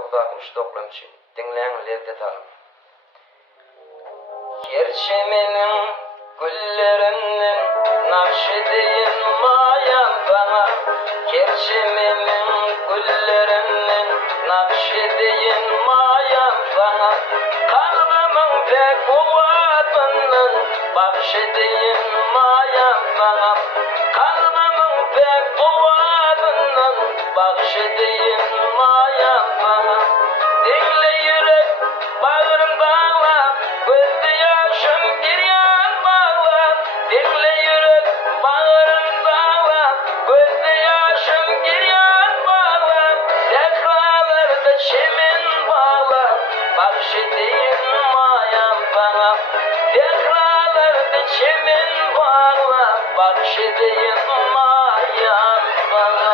1969 dinleyen lezzet alın. Gerçeminin güllerinin nakşedeyin mayan bana. Gerçeminin güllerinin nakşedeyin mayan bana. Kalbimin pek kuvvetinin bakşedeyin mayan bana. Kalbimin pek kuvvetinin bakşedeyin mayan bana. Dinle yürek bağrım bağla, gözde yaşım giryan bağla. Dinle yürek bağrım bağla, gözde yaşım giryan bağla. Tekrarlarda çemin bağla, bakşedeyin mayan bana. Tekrarlarda çemin bağla, bakşedeyin mayan bana.